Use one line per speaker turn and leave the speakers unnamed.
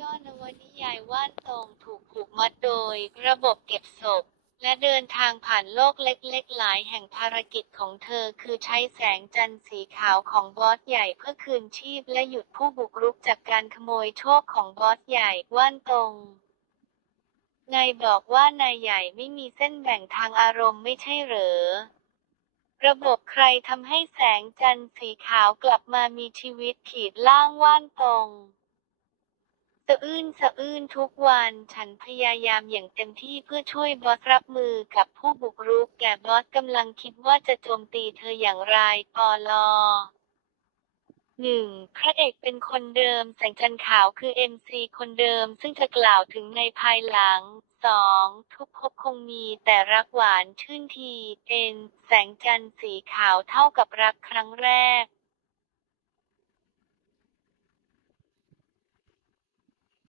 ย่อนวนิยายว่านตรงถูกผูกมัดโดย ระบบเก็บศพ และเดินทางผ่านโลกเล็กๆ หลายแห่งภารกิจของเธอคือใช้แสงจันทร์สีขาวของบอสใหญ่เพื่อคืนชีพและหยุดผู้บุกรุกจากการขโมยโชคของบอสใหญ่ว่านตรงนายบอกว่านายใหญ่ไม่มีเส้นแบ่งทางอารมณ์ไม่ใช่เหรอ ระบบใครทำให้แสงจันทร์สีขาวกลับมามีชีวิตขีดล่างว่านตรงะอื้นสะอื้นทุกวัน ฉันพยายามอย่างเต็มที่เพื่อช่วยบอสรับมือกับผู้บุกรุกแต่บอสกำลังคิดว่าจะโจมตีเธออย่างไรปอลอหนึ่งพระเอกเป็นคนเดิม แสงจันขาวคือ MC คนเดิม ซึ่งจะกล่าวถึงในภายหลังสองทุกภพคงมีแต่รักหวานชื่นที เป็น แสงจันทร์สีขาวเท่ากับรักครั้งแรก